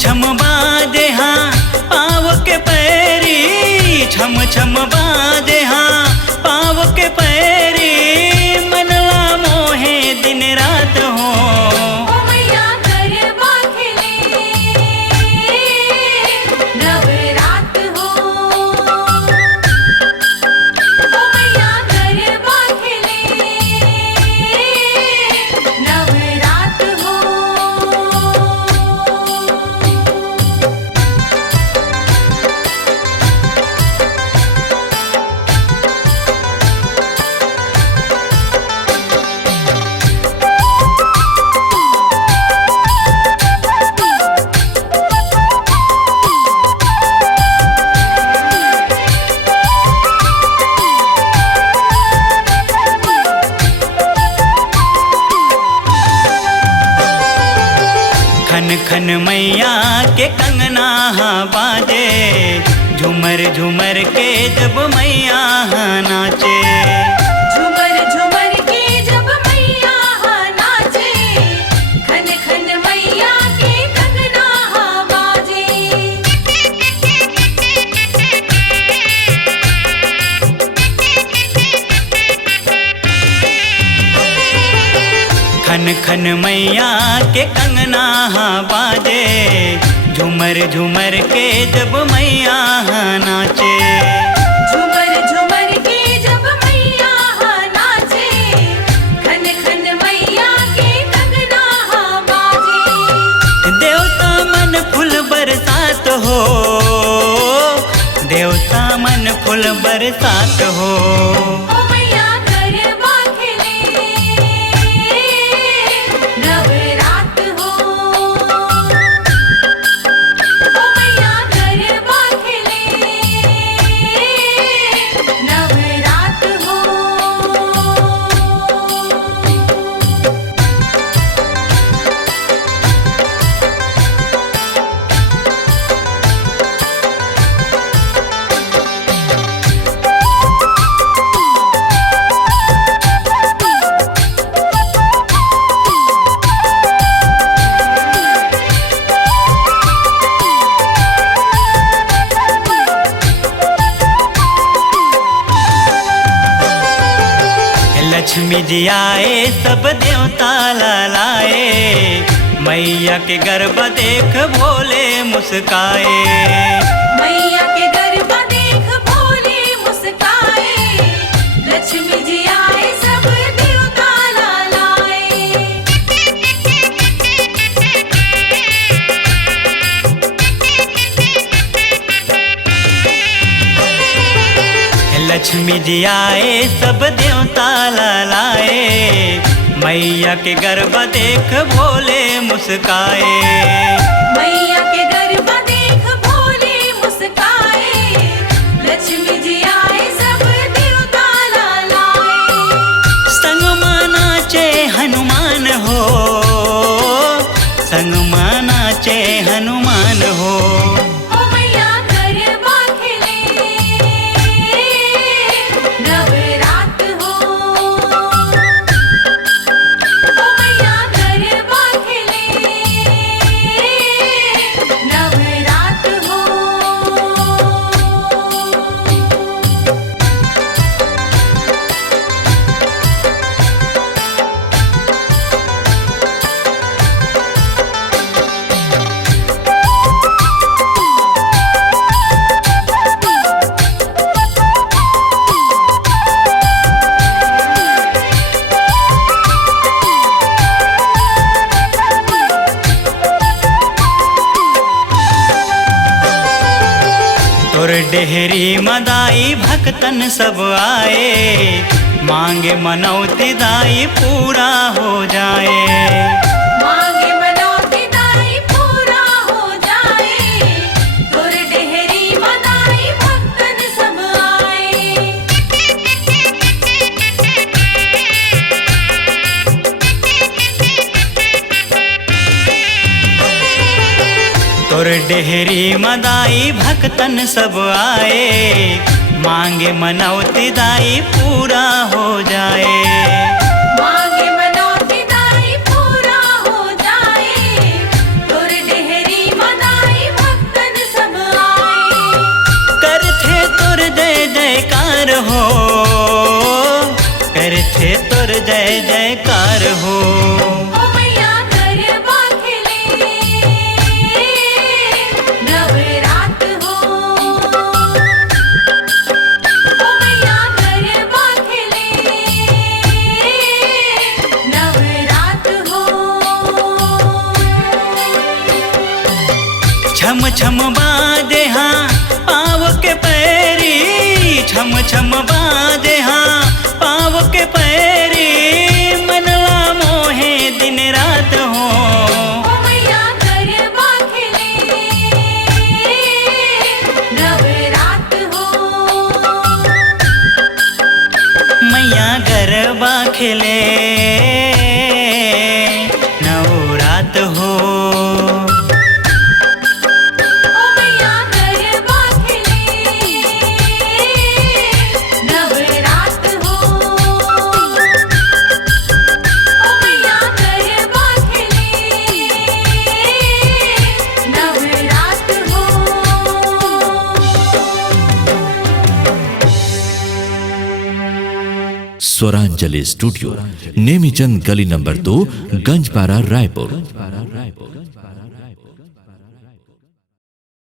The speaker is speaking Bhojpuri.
छम बाजे हाँ पाँव के पैरी, छम छम बाजे हाँ पाँव के पैरी, मनवा मोहे दिन रात हो। ओ मैया गरबा खेले नवरात हो। ओ मैया गरबा खेले नवरात हो। खन खन मैया के कंगना हाँ बाजे, झूमर झूमर के जब मैया हाँ नाचे। झूमर झूमर के जब मैया हाँ नाचे, खन खन मैया के कंगना हाँ बाजे। खन खन मैया के कंगना हाँ बाजे, झूमर झूमर के जब मैया हाँ नाचे। झूमर झूमर के जब मैया हाँ नाचे, खन खन मैया के कंगना हाँ बाजे। देवता मन फूल बरसात हो, देवता मन फूल बरसात हो। ओ मैया गरबा खेले नवरात हो। ओ मैया गरबा खेले नवरात हो। लक्ष्मी जी आए सब देवता लाए, मैया के गर्भ देख भोले मुस्काए। मैया के गरबा देख भोले मुस्काए, लक्ष्मी जी आए सब देवता लाए। लक्ष्मी जी आए सब देवता लाए, मैया के गर्भ देख भोले मुस्काए। मैया के गरबा देख भोले मुस्काए, लक्ष्मी जी आए सब देवता लाए। संग नाचे हनुमान हो, संग नाचे हनुमान हो। ओ मैया गरबा खेले नवरात हो। ओ मैया गरबा खेले नवरात हो। तोर डेहरी मदाई भक्तन सब आए, मांगे मनौती दाई पूरा हो जाए। मांगे मनौती दाई पूरा हो जाए, तोर डेहरी मदाई भक्तन सब आए। तोर डेहरी मदाई भक्तन सब आए, मांगे मनौती दाई पूरा हो जाए। मांगे मनौती दाई पूरा हो जाए, तोर डेहरी मदाई छम छम बाजे हाँ पाव के पैरी, छम छम बाजे हाँ पाव के पैरी, मनवा मोहे दिन रात हो। ओ मैया गरबा खेले नवरात हो। मैया गरबा खेले नवरात हो। ओ मैया गरबा खेले नवरात हो। ओ मैया गरबा खेले नवरात हो। स्वरांजलि स्टूडियो, नेमीचंद गली नंबर 2, गंजपारा, रायपुर।